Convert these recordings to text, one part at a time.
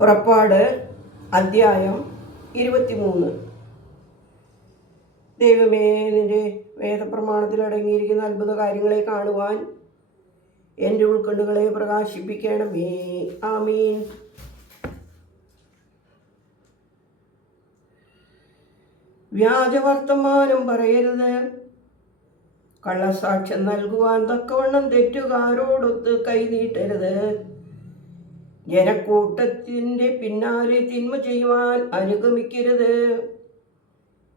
പുറപ്പാട് അധ്യായം 23. ദൈവമേ, നിന്റെ വേദപ്രമാണത്തിൽ അടങ്ങിയിരിക്കുന്ന അത്ഭുത കാര്യങ്ങളെ കാണുവാൻ എൻ്റെ ഉൾക്കണ്ണുകളെ പ്രകാശിപ്പിക്കണമേ. ആമീൻ. വ്യാജവർത്തമാനം പറയരുത്. കള്ളസാക്ഷ്യം നൽകുവാൻ തക്കവണ്ണം തെറ്റുകാരോടൊത്ത് കൈനീട്ടരുത്. ജനക്കൂട്ടത്തിൻ്റെ പിന്നാലെ തിന്മ ചെയ്യുവാൻ അനുഗമിക്കരുത്.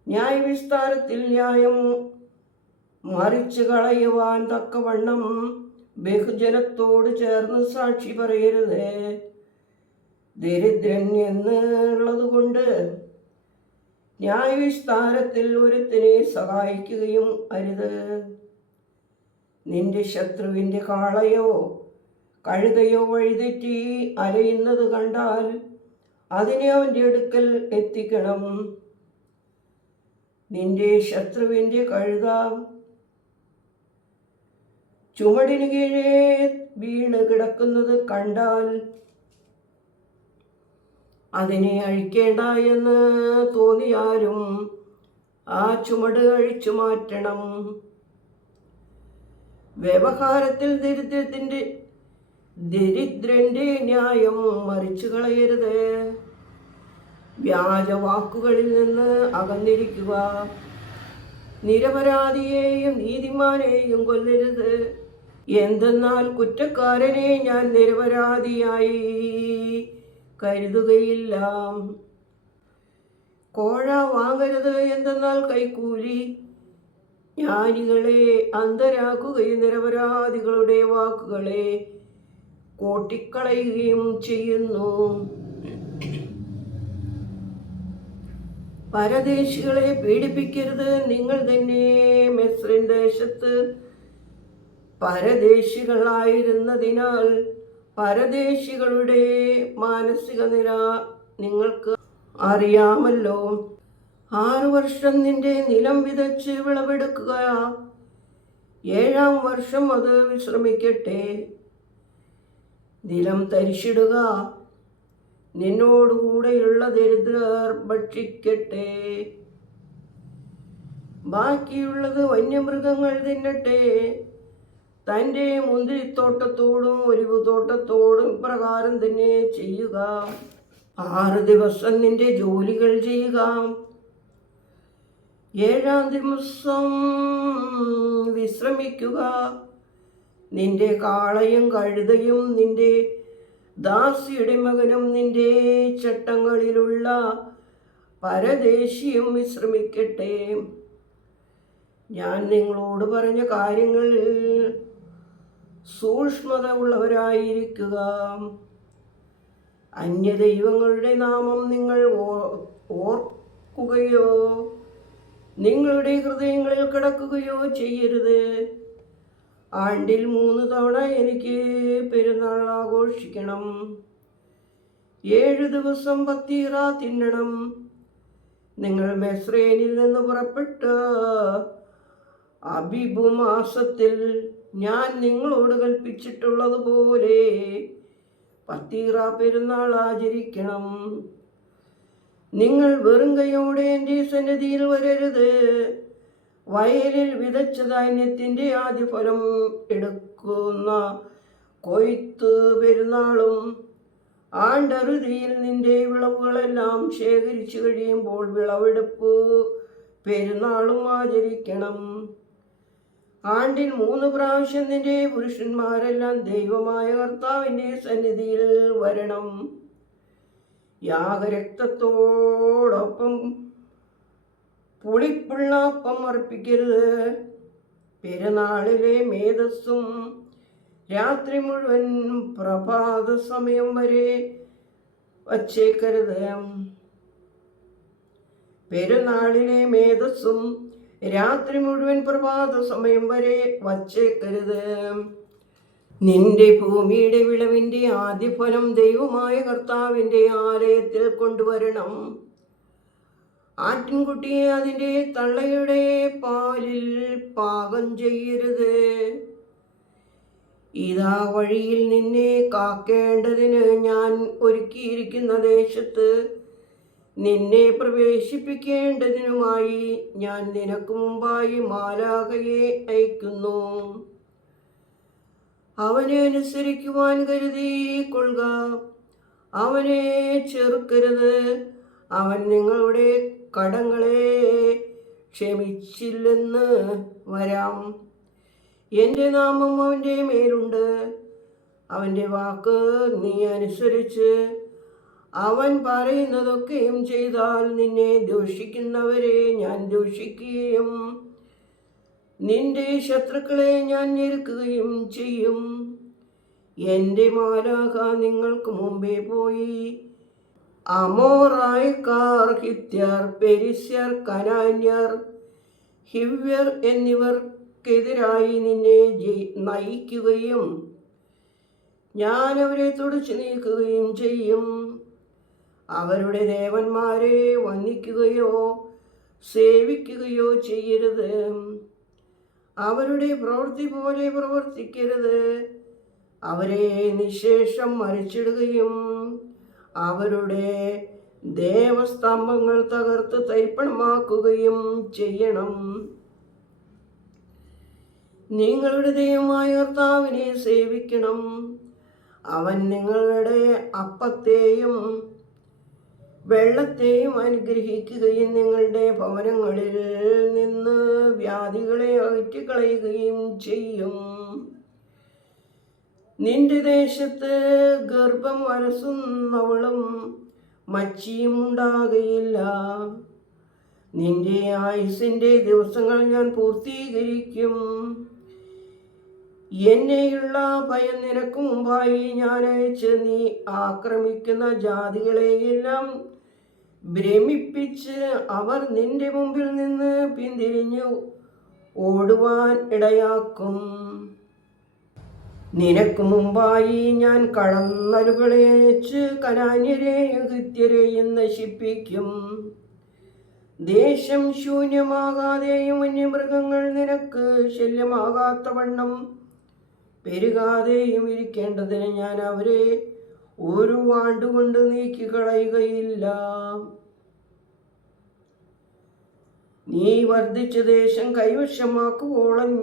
ന്യായവിസ്താരത്തിൽ ന്യായം മറിച്ചു കളയുവാൻ തക്കവണ്ണം ബഹുജനത്തോട് ചേർന്ന് സാക്ഷി പറയരുത്. ദരിദ്രൻ എന്നുള്ളതുകൊണ്ട് ന്യായവിസ്താരത്തിൽ ഒരുത്തിനെ സഹായിക്കുകയും അരുത്. നിന്റെ ശത്രുവിൻ്റെ കാളയോ കഴുതയോ വഴിതെറ്റി അലയുന്നത് കണ്ടാൽ അതിനെ അവൻ്റെ അടുക്കൽ എത്തിക്കണം. നിന്റെ ശത്രുവിൻ്റെ കഴുത ചുമടിന് കീഴേ വീണ് കിടക്കുന്നത് കണ്ടാൽ അതിനെ അഴിക്കേണ്ട എന്ന് തോന്നിയാലും ആ ചുമട് അഴിച്ചു മാറ്റണം. വ്യവഹാരത്തിൽ ദരിദ്രന്റെ ന്യായം മറിച്ചു കളയരുത്. വ്യാജവാക്കുകളിൽ നിന്ന് അകന്നിരിക്കുക. നിരപരാധിയെയും നീതിമാനെയും കൊല്ലരുത്. എന്തെന്നാൽ കുറ്റക്കാരനെ ഞാൻ നിരപരാധിയായി കരുതുകയില്ല. കോഴ വാങ്ങരുത്. എന്തെന്നാൽ കൈക്കൂലി ജ്ഞാനികളെ അന്ധരാക്കുകയും നിരപരാധികളുടെ വാക്കുകളെ കോട്ടിക്കളയുകയും ചെയ്യുന്നു. പരദേശികളെ പീഡിപ്പിക്കരുത്. നിങ്ങൾ തന്നെ മിസ്രയീം ദേശത്ത് പരദേശികളായിരുന്നതിനാൽ പരദേശികളുടെ മാനസിക നില നിങ്ങൾക്ക് അറിയാമല്ലോ. 6 വർഷം നിന്റെ നിലം വിതച്ച് വിളവെടുക്കുക. 7-ാം വർഷം അത് വിശ്രമിക്കട്ടെ. നിലം തരിശിടുക. നിന്നോടുകൂടെയുള്ള ദരിദ്രർ ഭക്ഷിക്കട്ടെ. ബാക്കിയുള്ളത് വന്യമൃഗങ്ങൾ തിന്നട്ടെ. തൻ്റെ മുന്തിരിത്തോട്ടത്തോടും ഒലിവുതോട്ടത്തോടും ഇപ്രകാരം തന്നെ ചെയ്യുക. 6 ദിവസം നിന്റെ ജോലികൾ ചെയ്യുക. 7-ാം ദിവസം വിശ്രമിക്കുക. നിന്റെ കാളയും കഴുതയും നിന്റെ ദാസിയുടെ മകനും നിന്റെ ചട്ടങ്ങളിലുള്ള പരദേശിയും വിശ്രമിക്കട്ടെ. ഞാൻ നിങ്ങളോട് പറഞ്ഞ കാര്യങ്ങളിൽ സൂക്ഷ്മത ഉള്ളവരായിരിക്കുക. അന്യദൈവങ്ങളുടെ നാമം നിങ്ങൾ ഓർക്കുകയോ നിങ്ങളുടെ ഹൃദയങ്ങളിൽ കിടക്കുകയോ ചെയ്യരുത്. ആണ്ടിൽ 3 തവണ എനിക്ക് പെരുന്നാൾ ആഘോഷിക്കണം. 7 ദിവസം പത്തീറ തിന്നണം. നിങ്ങൾ മിസ്രയീമിൽ നിന്ന് പുറപ്പെട്ട അബീബ് മാസത്തിൽ ഞാൻ നിങ്ങളോട് കൽപ്പിച്ചിട്ടുള്ളതുപോലെ പത്തീറ പെരുന്നാൾ ആചരിക്കണം. നിങ്ങൾ വെറും കൈയോടെ എൻ്റെ സന്നിധിയിൽ വരരുത്. വയലിൽ വിതച്ച ധാന്യത്തിൻ്റെ ആദ്യഫലം എടുക്കുന്ന കൊയ്ത്ത് പെരുന്നാളും ആണ്ടറുതിയിൽ നിന്റെ വിളവുകളെല്ലാം ശേഖരിച്ചു കഴിയുമ്പോൾ വിളവെടുപ്പ് പെരുന്നാളും ആചരിക്കണം. ആണ്ടിൽ 3 പ്രാവശ്യം നിന്റെ പുരുഷന്മാരെല്ലാം ദൈവമായ കർത്താവിൻ്റെ സന്നിധിയിൽ വരണം. യാഗരക്തത്തോടൊപ്പം പുളിപ്പുള്ള അപ്പം അർപ്പിക്കരുത്. പെരുന്നാളിലെ മേധസ്സും രാത്രി മുഴുവൻ പ്രഭാത സമയം വരെ വച്ചേക്കരുത്. പെരുന്നാളിലെ മേധസ്സും രാത്രി മുഴുവൻ പ്രഭാത സമയം വരെ വച്ചേക്കരുത്. നിന്റെ ഭൂമിയുടെ വിളവിൻ്റെ ആദ്യഫലം ദൈവമായ കർത്താവിൻ്റെ ആലയത്തിൽ കൊണ്ടുവരണം. ആട്ടിൻകുട്ടിയെ അതിൻ്റെ തള്ളയുടെ പാലിൽ പാകം ചെയ്യരുത്. ഇതാ വഴിയിൽ നിന്നെ കാക്കേണ്ടതിന് ഞാൻ ഒരുക്കിയിരിക്കുന്ന ദേശത്ത് നിന്നെ പ്രവേശിപ്പിക്കേണ്ടതിനുമായി ഞാൻ നിനക്ക് മുമ്പായി മാലാഖയെ അയക്കുന്നു. അവനെ അനുസരിക്കുവാൻ കരുതിക്കൊള്ളുക, അവനെ ചെറുക്കരുത്. അവൻ നിങ്ങളുടെ കടങ്ങളെ ക്ഷമിച്ചില്ലെന്ന് വരാം. എൻ്റെ നാമം അവൻ്റെ മേലുണ്ട്. അവൻ്റെ വാക്ക് നീ അനുസരിച്ച് അവൻ പറയുന്നതൊക്കെയും ചെയ്താൽ നിന്നെ ദൂഷിക്കുന്നവരെ ഞാൻ ദൂഷിക്കുകയും നിന്റെ ശത്രുക്കളെ ഞാൻ ഞെരുക്കുകയും ചെയ്യും. എൻ്റെ മാലാഖ നിങ്ങൾക്ക് മുമ്പേ പോയി അമോറായക്കാർ, ഹിത്യർ, പെരിസ്യർ, കനാന്യർ, ഹിവ്യർ എന്നിവർക്കെതിരായി നിന്നെ നയിക്കുകയും ഞാൻ അവരെ തുടച്ചു നീക്കുകയും ചെയ്യും. അവരുടെ ദേവന്മാരെ വന്ദിക്കുകയോ സേവിക്കുകയോ ചെയ്യരുത്. അവരുടെ പ്രവൃത്തി പോലെ പ്രവർത്തിക്കരുത്. അവരെ നിശേഷം മരിച്ചിടുകയും അവരുടെ ദേവസ്തംഭങ്ങൾ തകർത്ത് തരിപ്പണമാക്കുകയും ചെയ്യണം. നിങ്ങളുടെ ദൈവമായ കർത്താവിനെ സേവിക്കണം. അവൻ നിങ്ങളുടെ അപ്പത്തെയും വെള്ളത്തെയും അനുഗ്രഹിക്കുകയും നിങ്ങളുടെ ഭവനങ്ങളിൽ നിന്ന് വ്യാധികളെ അകറ്റിക്കളയുകയും ചെയ്യും. നിന്റെ ദേശത്ത് ഗർഭം അലസുന്നവളും മച്ചിയും ഉണ്ടാകുകയില്ല. നിന്റെ ആയുസിൻ്റെ ദിവസങ്ങൾ ഞാൻ പൂർത്തീകരിക്കും. എന്നെയുള്ള ഭയം നിനക്ക് മുമ്പായി ഞാൻ അയച്ച് നീ ആക്രമിക്കുന്ന ജാതികളെയെല്ലാം ഭ്രമിപ്പിച്ച് അവർ നിന്റെ മുമ്പിൽ നിന്ന് പിന്തിരിഞ്ഞു ഓടുവാൻ ഇടയാക്കും. നിനക്ക് മുമ്പായി ഞാൻ കടന്നലുകളെ അയച്ച് കനാന്യരെയും ഹിത്യരെയും നശിപ്പിക്കും. ദേശം ശൂന്യമാകാതെയും വന്യമൃഗങ്ങൾ നിനക്ക് ശല്യമാകാത്തവണ്ണം പെരുകാതെയും ഇരിക്കേണ്ടതിന് ഞാൻ അവരെ ഒരു ആണ്ടുകൊണ്ട് നീക്കിക്കളയുകയില്ല. നീ വർദ്ധിച്ച ദേശം കൈവശമാക്കുവോളം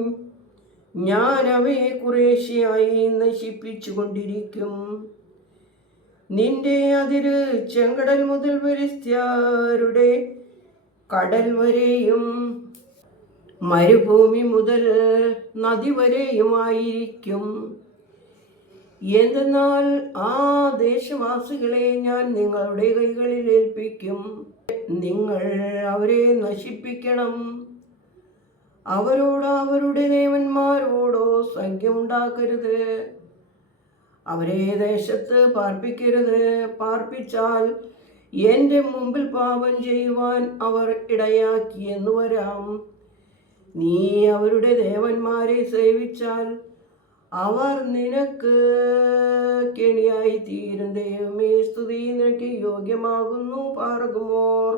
ഞാൻ അവയെ കുറേശ്ശെയായി നശിപ്പിച്ചു കൊണ്ടിരിക്കും. നിന്റെ അതിര് ചെങ്കടൽ മുതൽ ഫെലിസ്ത്യരുടെ കടൽ വരെയും മരുഭൂമി മുതൽ നദി വരെയുമായിരിക്കും. എന്തെന്നാൽ ആ ദേശവാസികളെ ഞാൻ നിങ്ങളുടെ കൈകളിൽ ഏൽപ്പിക്കും. നിങ്ങൾ അവരെ നശിപ്പിക്കണം. അവരോടോ അവരുടെ ദേവന്മാരോടോ സഖ്യമുണ്ടാക്കരുത്. അവരെ ദേശത്ത് പാർപ്പിക്കരുത്. പാർപ്പിച്ചാൽ എൻ്റെ മുമ്പിൽ പാപം ചെയ്യുവാൻ അവർ ഇടയാക്കിയെന്ന് വരാം. നീ അവരുടെ ദേവന്മാരെ സേവിച്ചാൽ അവർ നിനക്ക് കെണിയായി തീരും. ദൈവമേ, സ്തുതി നിനക്ക് യോഗ്യമാകുന്നു. പാർക്കുമോർ.